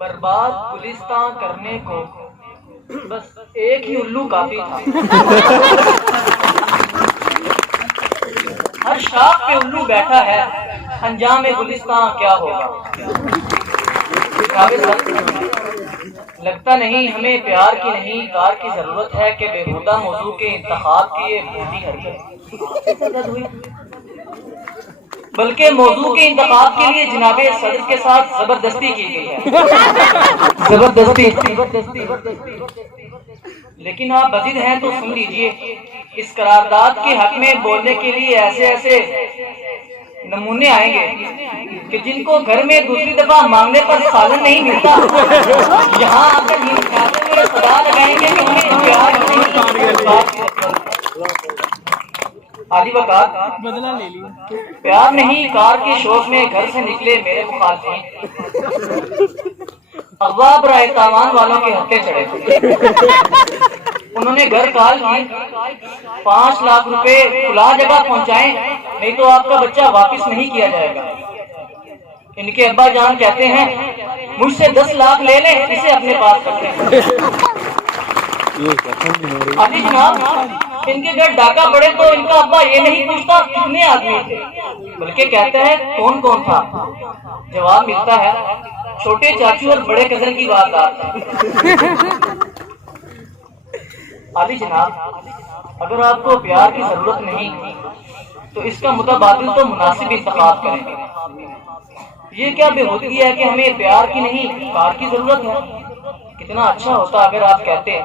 برباد گلستان کرنے کو بس ایک ہی الو کافی تھا. ہر شاخ پہ الو بیٹھا ہے, انجام گلستان کیا ہوگا. لگتا نہیں ہمیں پیار کی نہیں کار کی ضرورت ہے کہ بےہودہ موضوع کے انتخاب کی یہ بھولی حرکت, بلکہ موضوع کے انتخاب کے لیے جناب صدر کے ساتھ زبردستی کی گئی ہے. زبردستی. لیکن آپ بزد ہیں تو سن لیجئے, اس قرارداد کے حق میں بولنے کے لیے ایسے نمونے آئیں گے کہ جن کو گھر میں دوسری دفعہ مانگنے پر سالن نہیں ملتا, یہاں آ کر یہ صدا لگائیں گے کہ ہمیں پیار عالی وقات بدلہ لے لیا. پیار نہیں کار کے شوق میں گھر سے نکلے میرے مخالفین اغوا برائے تاوان والوں کے ہتھے چڑھے. انہوں نے گھر کال کی 5 لاکھ روپے کھلا جگہ پہنچائیں, نہیں تو آپ کا بچہ واپس نہیں کیا جائے گا. ان کے ابا جان کہتے ہیں مجھ سے 10 لاکھ لے لیں, اسے اپنے پاس رکھیں. ابھی جناب ان کے گھر ڈاکہ پڑے تو ان کا ابا یہ نہیں پوچھتا کتنے آدمی تھے, بلکہ کہتا ہے کون کون تھا. جواب ملتا ہے چھوٹے چاچو اور بڑے کزن کی بات. عالی جناب, اگر آپ کو پیار کی ضرورت نہیں تو اس کا متبادل تو مناسب انتخاب کریں. یہ کیا بےہودگی ہے کہ ہمیں پیار کی نہیں کار کی ضرورت ہے. کتنا اچھا ہوتا اگر آپ کہتے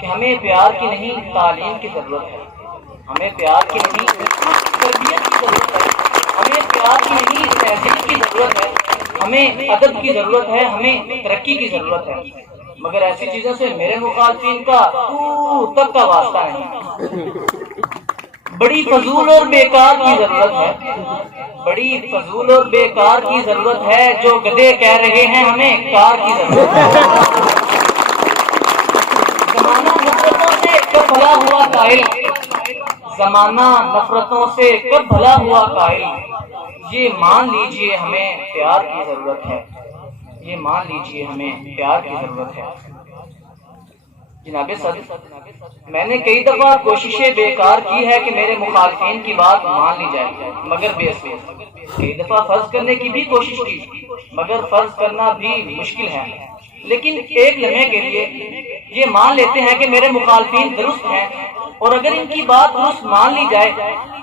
کہ ہمیں پیار کی نہیں تعلیم کی ضرورت ہے, ہمیں پیار کی نہیں تربیت کی ضرورت ہے, ہمیں پیار کی نہیں تہذیب کی ضرورت ہے, ہمیں ادب کی ضرورت ہے, ہمیں ترقی کی ضرورت ہے. مگر ایسی چیزوں سے میرے مخالفین کا دور تک کا واسطہ نہیں. بڑی فضول اور بیکار کی ضرورت ہے, بڑی فضول اور بیکار کی ضرورت ہے. جو گدھے کہہ رہے ہیں ہمیں کار کی ضرورت ہے. زمانہ نفرتوں سے کب بھلا ہوا قائل, زمانہ نفرتوں سے کب بھلا ہوا قائل. یہ مان لیجئے ہمیں پیار کی ضرورت ہے, یہ مان لیجئے ہمیں پیار کی ضرورت ہے. جناب صدر, میں نے کئی دفعہ کوششیں بیکار کی ہے کہ میرے مخالفین کی بات مان لی جائے, مگر بے اثر. کئی دفعہ فرض کرنے کی بھی کوشش کی, مگر فرض کرنا بھی مشکل ہے. لیکن ایک لمحے کے لیے یہ مان لیتے ہیں کہ میرے مخالفین درست ہیں, اور اگر ان کی بات درست مان لی جائے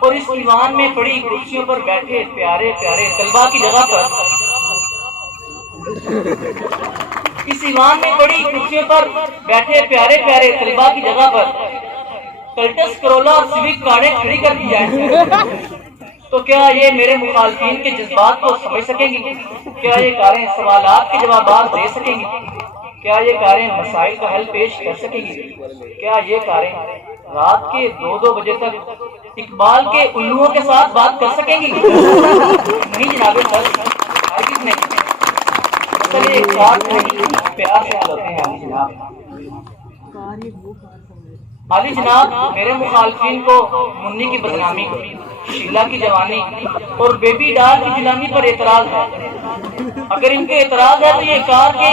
اور اس ایوان میں پڑی کرسیوں پر بیٹھے پیارے پیارے طلباء کی جگہ پر, اس ایوان میں پڑی کرسیوں پر بیٹھے پیارے پیارے طلباء کی جگہ پر کلٹس کرولا اور سیوک کاریں کھڑی کر دی جائیں, تو کیا یہ میرے مخالفین کے جذبات کو سمجھ سکیں گی؟ کیا یہ کاریں سوالات کے جوابات دے سکیں گی؟ کیا یہ کاریں مسائل کا حل پیش کر سکیں گی؟ کیا یہ کاریں رات کے 2-2 بجے تک اقبال کے الوؤں کے ساتھ بات کر سکیں گی؟ نہیں جناب سر, ہرگز نہیں. پیار سے ہوتے ہیں عالی جناب. عالی جناب, میرے مخالفین کو منی کی بدنامی, شیلا کی جوانی اور بیبی ڈال کی غلامی پر اعتراض ہے. اگر ان کے اعتراض ہے تو یہ کار کے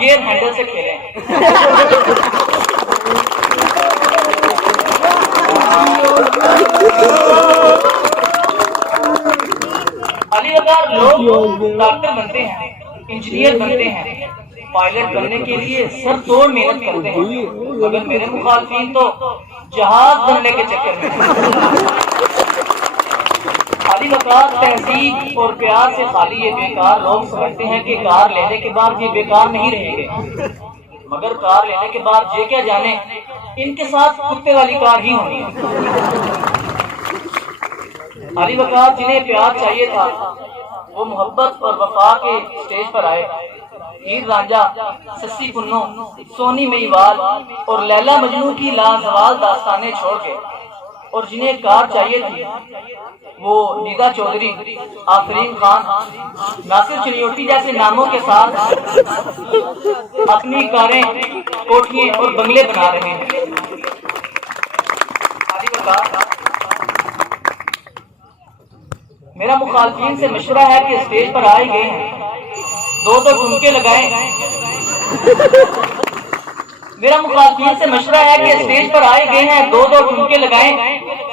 گیئر ہینڈل سے کھیلیں. علی وقار لوگ ڈاکٹر بنتے ہیں, انجینئر بنتے ہیں, پائلٹ بننے کے لیے سر توڑ محنت کرتے ہیں, مگر میرے مخالفین تو جہاز بننے کے چکر میں. عالی وقار تہذیب اور پیار سے خالی یہ بیکار لوگ سمجھتے ہیں کہ کار لینے کے بعد یہ بیکار نہیں رہیں گے, مگر کار لینے کے بعد یہ کیا جانے ان کے ساتھ کتے والی کار ہی ہونی ہے. عالی وقار جنہیں پیار چاہیے تھا وہ محبت اور وفا کے سٹیج پر آئے. ہیر رانجھا, سسی پنو, سونی میوال اور لیلا مجنو کی لازوال داستانیں چھوڑ کے, اور جنہیں کار چاہیے تھی وہ نیدا چودھری, آفرین خان, ناصر چنیوٹی جیسے ناموں کے ساتھ اپنی کاریں, کوٹھیاں اور بنگلے بنا رہے ہیں. میرا مخالفین سے مشورہ ہے کہ اسٹیج پر آئے گئے ہیں دو ٹھمکے لگائیں۔ میرا مخاطبین سے مشورہ ہے کہ اسٹیج پر آئے گئے ہیں، دو ٹھمکے لگائیں،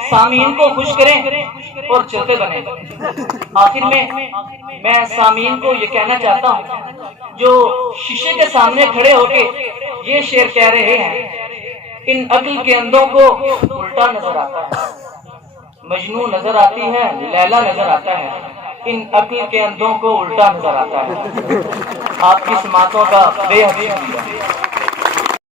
سامعین کو خوش کریں اور چلتے بنیں۔ آخر میں سامعین کو یہ کہنا چاہتا ہوں جو شیشے کے سامنے کھڑے ہو کے یہ شعر کہہ رہے ہیں، ان عقل کے اندھوں کو الٹا نظر آتا ہے، مجنوں نظر آتی ہے، لیلا نظر آتا ہے، ان عقل کے اندھوں کو الٹا نظر آتا ہے۔ آپ کی سماعتوں کا بے حد شکریہ۔